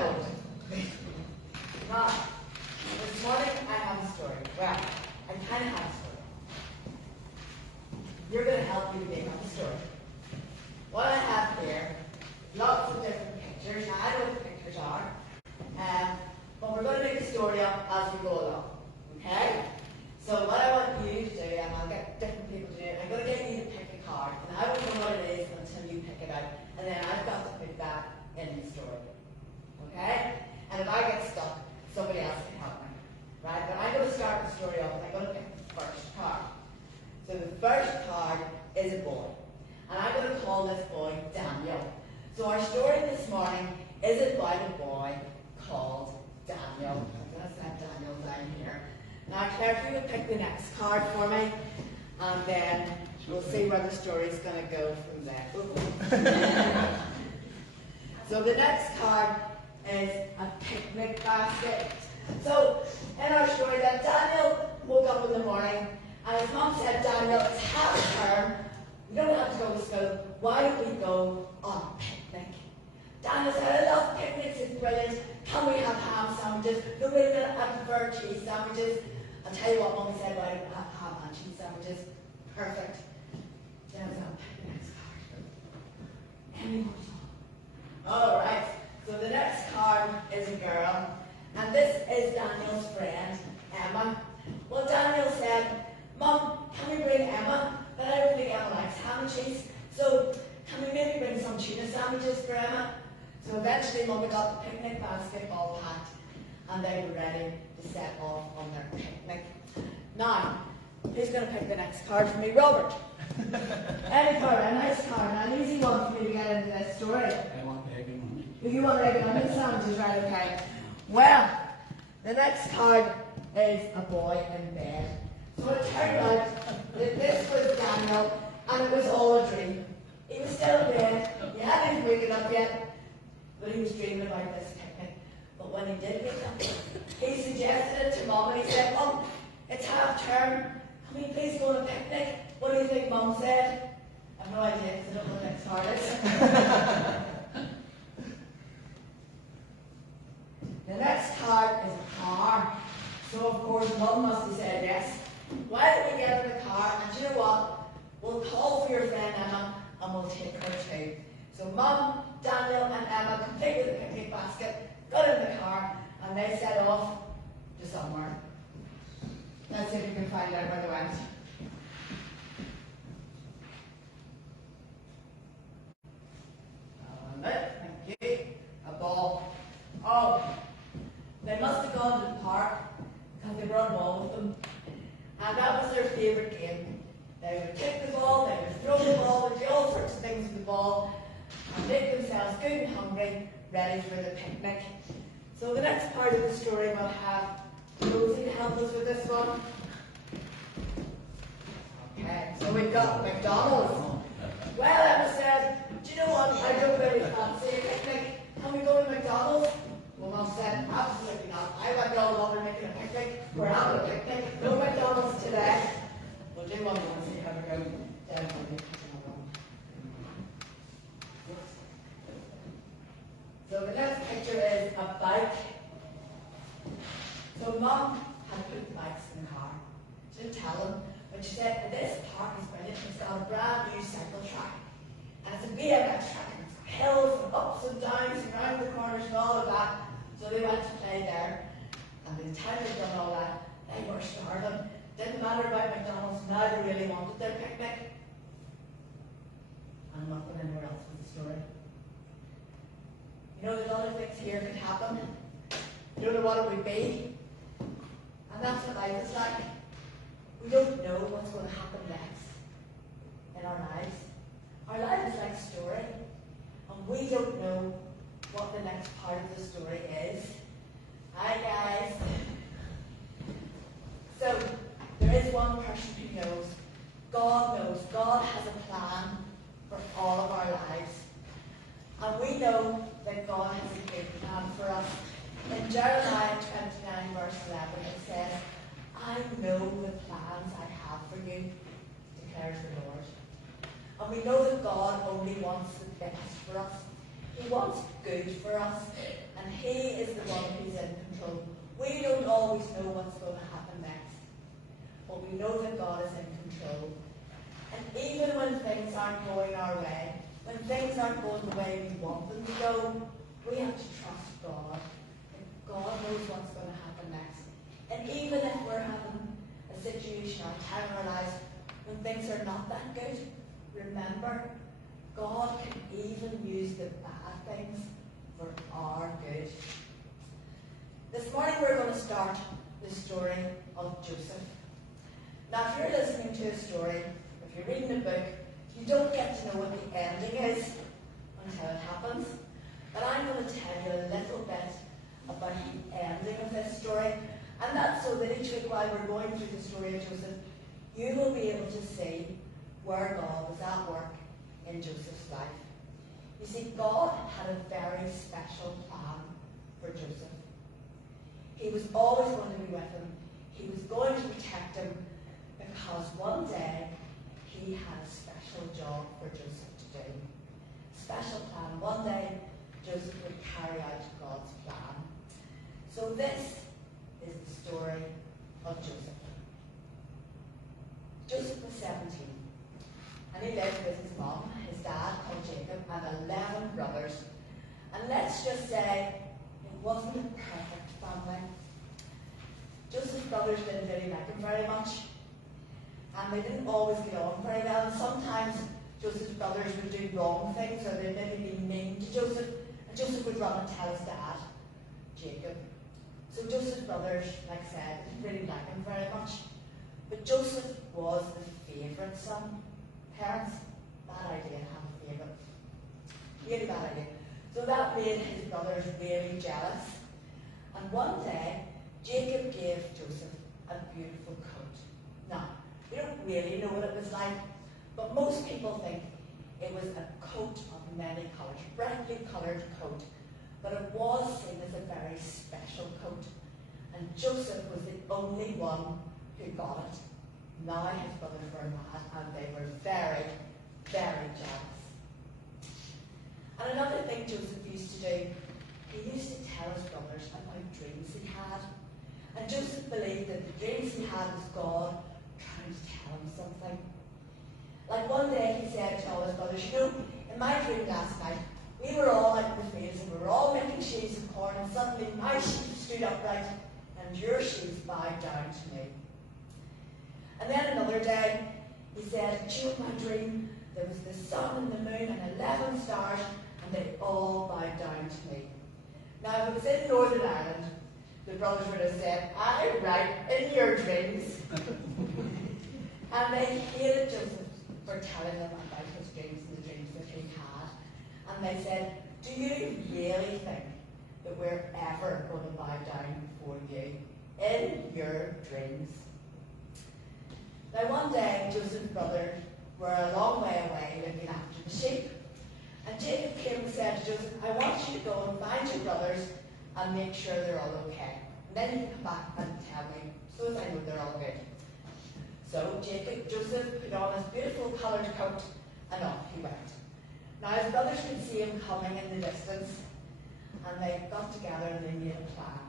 know. Now, this morning I have a story. Well, I kind of have a story. You're going to help me make up the story. What I have here, lots of different pictures. Now, I know what the pictures are. But we're going to make the story up as we go along. Okay? So what I want you to do, and I'll get different people to do it, I'm going to get you to pick a card. And I won't know what it is until you pick it out. And then I've got to put that in the story. Okay? And if I get stuck, somebody else can help me. Right? But I'm going to start the story off and I'm going to pick the first card. So the first card is a boy. And I'm going to call this boy Daniel. So our story this morning is about a boy called Daniel. I'm going to set Daniel down here. Now Claire, if you would pick the next card for me, and then we'll see where the story's going to go from there. So the next card is a picnic basket. So in our story then, Daniel woke up in the morning and his mum said, Daniel, it's half term, we don't have to go to school, why don't we go on a picnic? Daniel said, I love picnics, it's brilliant, can we have ham sandwiches? No, wait a minute, I prefer cheese sandwiches. I'll tell you what Mummy said about it, have ham and cheese sandwiches. Perfect. Daniel's going to pick the next card. Anyone? Alright, so the next card is a girl, and this is Daniel's friend, Emma. Well, Daniel said, Mum, can we bring Emma? But I don't think Emma likes ham and cheese, so can we maybe bring some tuna sandwiches for Emma? So eventually Mummy got the picnic basket all packed, and they were ready to set off on their picnic. Now, who's going to pick the next card for me? Robert. Any card, a nice card, an easy one for me to get into this story. I want egg and onion. You want egg and onion sandwiches, right? Okay. Well, the next card is a boy in bed. So it turned out that this was Daniel, and it was all a dream. He was still in bed, he hadn't even waken up yet, but he was dreaming about this picnic. But when he did wake up, he suggested it to Mum, and he said, Mum, it's half term, can we please go on a picnic? What do you think Mum said? I have no idea, because I don't know what the next card is. The next card is a car. So of course Mum must have said yes. Why don't we get in the car, and do you know what? We'll call for your friend Emma and we'll take her too. So Mum, Daniel and Emma, complete with the picnic basket, got in the car and they set off to somewhere. Let's see if we can find out where they went. Thank you. A ball. Oh, they must have gone to the park because they brought a ball with them. And that was their favourite game. They would kick the ball, they would throw the ball, they would do all sorts of things with the ball and make themselves good and hungry, ready for the picnic. So the next part of the story will have Rosie to help us with this one. Okay, so we've got McDonald's. Well, Emma said, do you know what, I don't really fancy a picnic. Can we go to McDonald's? Well, Mum said, absolutely not. I went all over making a picnic. We're having a picnic. No McDonald's today. We'll do one more and see how we go. Definitely. So the next picture is a bike. So Mum had put the bikes in the car. She didn't tell them, but she said, this park is brilliant. It's got a brand new cycle track. And it's a BMX track. And it's got hills and ups and downs and round the corners and all of that. So they went to play there. And by the time they'd done all that, they were starving. Didn't matter about McDonald's, now they really wanted their picnic. I'm not going anywhere else with the story. You know, there's other things here could happen. You don't know what it would be. And that's what life is like. We don't know what's going to happen next in our lives. Our life is like a story. And we don't know what the next part of the story is. Hi guys. So, there is one person who knows. God knows. God has a plan for all of our lives. And we know that God has a good plan for us. In Jeremiah 29 verse 11 it says, I know the plans I have for you, declares the Lord. And we know that God only wants the best for us. He wants good for us, and He is the one who's in control. We don't always know what's going to happen next, but we know that God is in control. And even when things aren't going our way, when things aren't going the way we want them to go, we have to trust God. God knows what's going to happen next. And even if we're having a situation or a time in our lives when things are not that good, remember, God can even use the bad things for our good. This morning we're going to start the story of Joseph. Now, if you're listening to a story, if you're reading a book, you don't get to know what the ending is until it happens. But I'm going to tell you a little bit about the ending of this story. And that's so that each week while we're going through the story of Joseph, you will be able to see where God was at work in Joseph's life. You see, God had a very special plan for Joseph. He was always going to be with him. He was going to protect him because one day he had a special job for Joseph to do. Special plan. One day Joseph would carry out God's plan. So this is the story of Joseph. Joseph was 17, and he lived with his mom, his dad called Jacob, and 11 brothers. And let's just say it wasn't a perfect family. Joseph's brothers didn't really like him very much, and they didn't always get on very well. And sometimes Joseph's brothers would do wrong things, or they'd maybe be mean to Joseph, and Joseph would run and tell his dad, Jacob. So Joseph's brothers, like I said, didn't really like him very much. But Joseph was the favourite son. Parents, bad idea to have a favourite. Really bad idea. So that made his brothers really jealous. And one day, Jacob gave Joseph a beautiful coat. Now, we don't really know what it was like, but most people think it was a coat of many colours, brightly coloured coat. But it was seen as a very special coat. And Joseph was the only one who got it. Now his brothers were mad, and they were very, very jealous. And another thing Joseph used to do, he used to tell his brothers about dreams he had. And Joseph believed that the dreams he had was God trying to tell him something. Like one day he said to all his brothers, you know, in my dream last night, we were all out in the fields and we were all making sheaves of corn, and suddenly my sheep stood upright and your sheaves bowed down to me. And then another day he said, during my dream there was the sun and the moon and 11 stars, and they all bowed down to me. Now if it was in Northern Ireland, the brothers would have said, aye, right, in your dreams. And they hated Joseph for telling them about his dreams and the dreams that he had. And they said, do you really think that we're ever going to bow down before you in your dreams? Now one day, Joseph's brothers were a long way away looking after the sheep. And Jacob came and said to Joseph, I want you to go and find your brothers and make sure they're all okay. And then you can come back and tell me, so that I know they're all good. So Joseph put on his beautiful coloured coat and off he went. Now his brothers could see him coming in the distance, and they got together and they made a plan.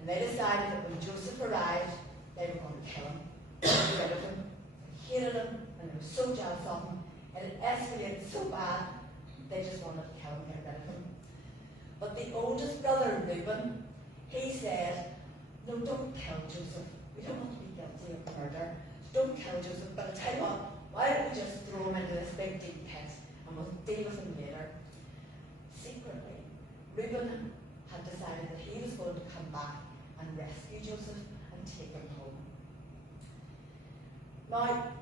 And they decided that when Joseph arrived, they were going to kill him, get rid of him. They hated him, and they were so jealous of him. It had escalated so bad, they just wanted to kill him, get rid of him. But the oldest brother, Reuben, he said, no, don't kill Joseph. We don't want to be guilty of murder. Don't kill Joseph, but I'll tell you what, why don't we just throw him into this big deep pit and we'll deal with him later. Secretly, Reuben had decided that he was going to come back and rescue Joseph and take him home. Now,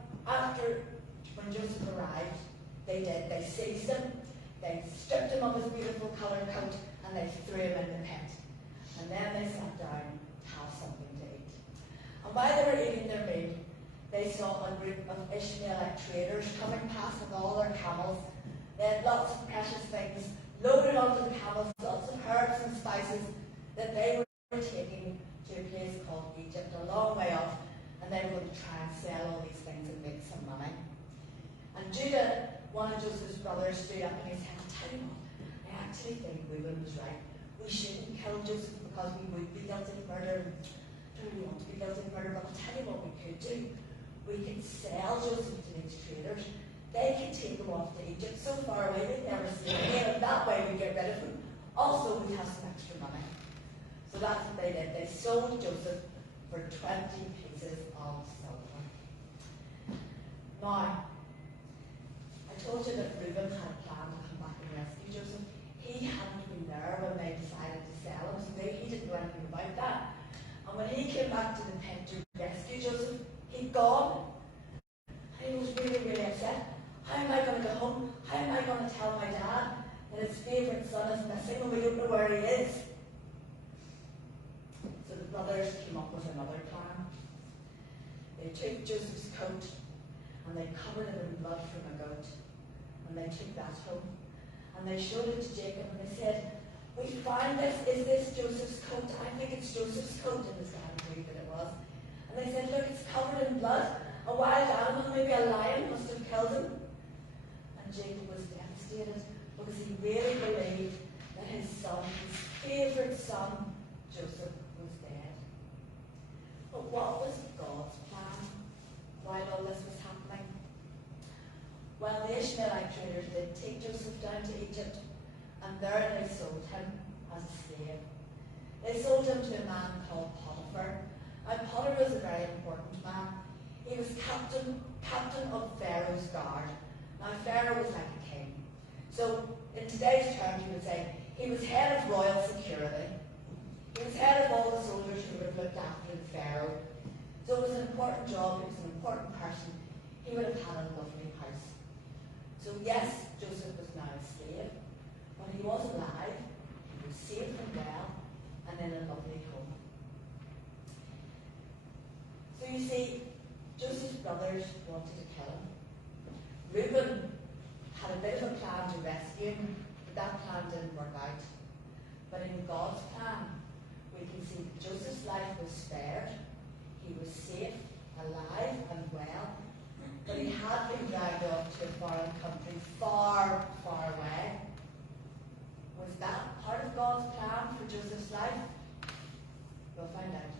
when Joseph arrived, they seized him, they stripped him of his beautiful coloured coat, and they threw him in the pit. And then they sat down to have something to eat. And while they were eating their meal, they saw a group of Ishmaelite traders coming past with all their camels. They had lots of precious things loaded onto the camels, lots of herbs and spices that they were taking to a place called Egypt, a long way off, and they were going to try and sell all these things and make some money. And Judah, one of Joseph's brothers, stood up and he said, I tell you what, I actually think Reuben was right. We shouldn't kill Joseph because we would be guilty of murder. Don't really want to be guilty of murder, but I'll tell you what we could do. We could sell Joseph to these traders. They could take him off to Egypt, so far away they'd never see him again, and that way we get rid of him. Also, we'd have some extra money. So that's what they did. They sold Joseph for 20 pieces of silver. Now, I told you that Reuben had a plan to come back and rescue Joseph. He hadn't been there when they decided to sell him, so he didn't know anything about that. And when he came back to the pit to rescue Joseph, he'd gone. And he was really, really upset. How am I going to go home? How am I going to tell my dad that his favourite son is missing and we don't know where he is? So the brothers came up with another plan. They took Joseph's coat and they covered it in blood from a goat. And they took that home. And they showed it to Jacob and they said, we found this. Is this Joseph's coat? I think it's Joseph's coat. And his dad agreed that it was. And they said, look, it's covered in blood. A wild animal, maybe a lion, must have killed him. And Jacob was devastated because he really believed that his son, his favourite son, Joseph, was dead. But what was God's plan while all this was happening? Well, the Ishmaelite traders did take Joseph down to Egypt, and there they sold him as a slave. They sold him to a man called Potiphar. Now, Potiphar was a very important man. He was captain of Pharaoh's guard. Now, Pharaoh was like a king. So, in today's terms, you would say he was head of royal security. He was head of all the soldiers who would have looked after the Pharaoh. So it was an important job. He was an important person. He would have had a lovely house. So yes, Joseph was now a slave, but he was alive. He was safe and well, and in a lovely home. So you see, Joseph's brothers wanted to kill him. Reuben had a bit of a plan to rescue him, but that plan didn't work out. But in God's plan, we can see that Joseph's life was spared. He was safe, alive, and well. But he had been dragged off to a foreign country far, far away. Was that part of God's plan for Joseph's life? We'll find out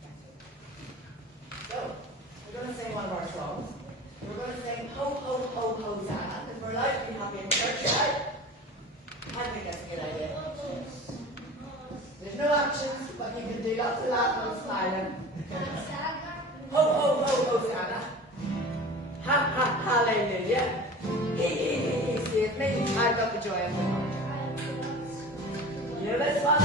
next week. So, we're going to sing one of our songs. We're going to sing Ho, Ho, Ho, Hosanna, because we're allowed to be happy in church, right? I think that's a good idea. There's no actions, but you can do lots of laughing and smiling. Ho, ho, ho, Hosanna. Ha, ha, hallelujah. He saved me. I've got the joy of the Lord. You know this one?